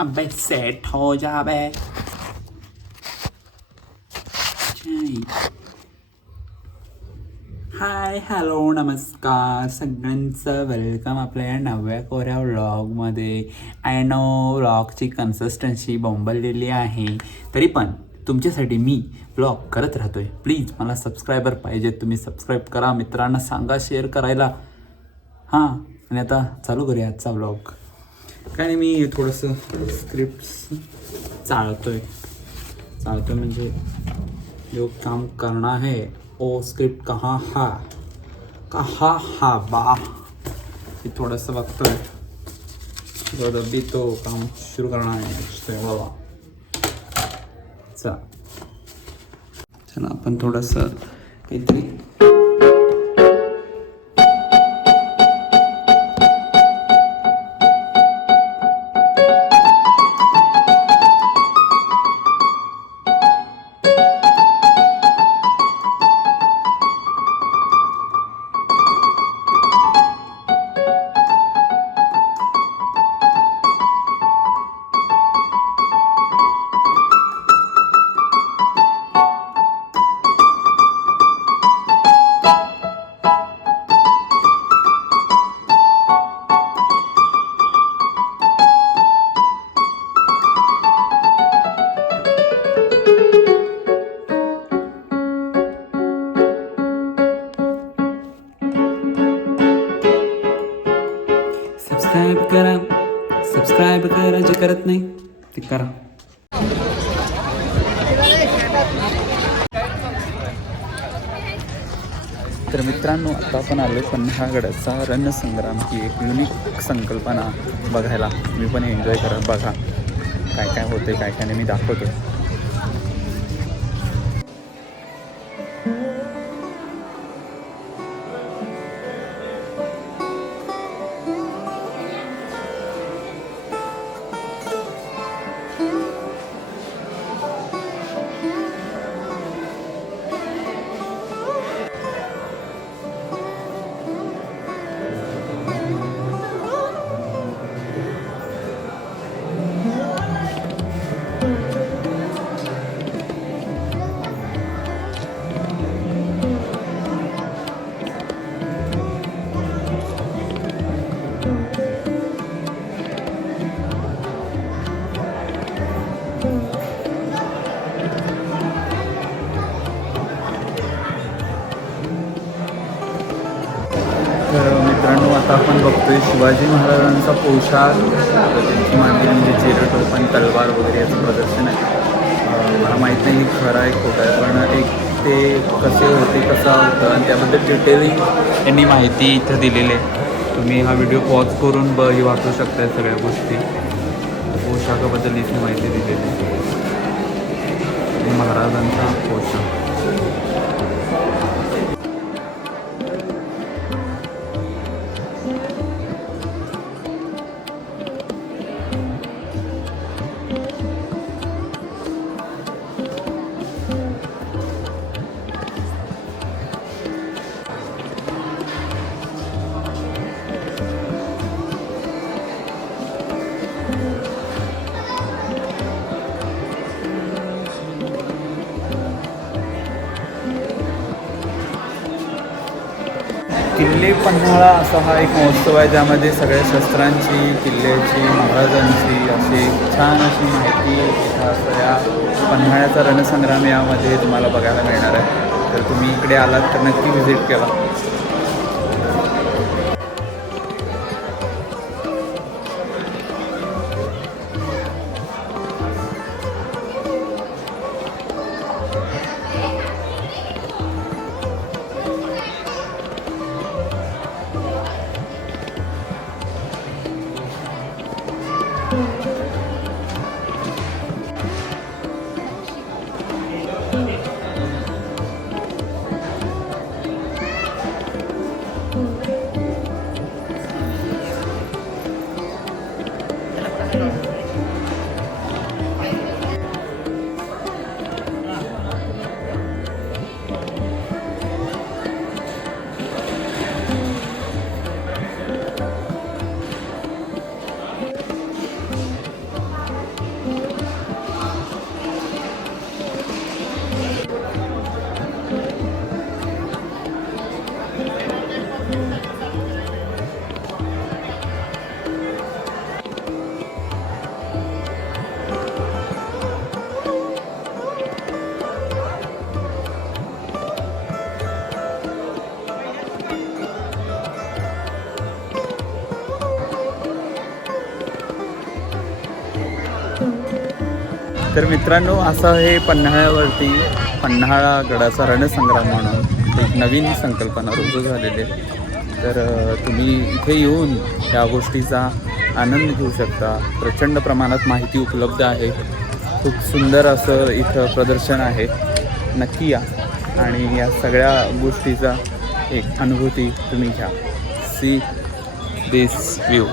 अबे सेट हो जा बे. हाय हॅलो नमस्कार सगळ्यांचं वेलकम आपल्या नव्या कोऱ्या व्लॉगमध्ये. आय नो व्लॉगची कन्सिस्टन्सी बोंबललेली आहे, तरी पण तुमच्यासाठी मी व्लॉग करत राहतो आहे. प्लीज मला सबस्क्रायबर पाहिजेत, तुम्ही सबस्क्राईब करा, मित्रांना सांगा शेअर करायला. हां, आणि आता चालू करूया आजचा व्लॉग. काय नाही, मी थोडंसं स्क्रिप्ट चाळतो म्हणजे जो काम करना है ओ स्क्रिप्ट कहाँ हा बा ये थोडंसं बघतोय. अभी तो काम शुरू करना है बाबा. चला आपण थोडंसं काहीतरी सबस्क्राईब करा जे करत नाही ते करा. तर मित्रांनो, आता आपण आलो पन्हाळगडाचा रणसंग्राम ही एक युनिक संकल्पना बघायला. मी पण एन्जॉय करत बघा काय काय होते काय काय नाही मी दाखवतो. तर मित्रांनो, आता आपण बघतोय शिवाजी महाराजांचा पोशाख, त्यांची मांडली म्हणजे चिरटोपण, तलवार वगैरे याचं प्रदर्शन आहे. मला माहीत नाही खरं आहे खोटं आहे, पण एक ते कसे होते कसं होतं आणि त्याबद्दल डिटेलिंग यांनी माहिती इथं दिलेली आहे. तुम्ही हा व्हिडिओ पॉज करून हे वाचू शकता सगळ्या गोष्टी. पोशाखाबद्दल इथे माहिती दिलेली आहे. महाराजांचा पोशाख. किल्ले पन्हाळा असा हा एक महोत्सव आहे, ज्यामध्ये सगळ्या शस्त्रांची, किल्ल्याची, महाराजांची अशी छान अशी माहिती इथं या पन्हाळ्याचा रणसंग्राम यामध्ये तुम्हाला बघायला मिळणार आहे. तर तुम्ही इकडे आलात तर नक्की व्हिजिट केला. तर मित्रांनो, असं हे पन्हाळ्यावरती पन्हाळा गडाचा रणसंग्राम म्हणून एक नवीन संकल्पना रुजू झालेली आहे. तर तुम्ही इथे येऊन या गोष्टीचा आनंद घेऊ शकता. प्रचंड प्रमाणात माहिती उपलब्ध आहे. खूप सुंदर असं इथं प्रदर्शन आहे. नक्की या आणि या सगळ्या गोष्टीचा एक अनुभूती तुम्ही घ्या. See this view.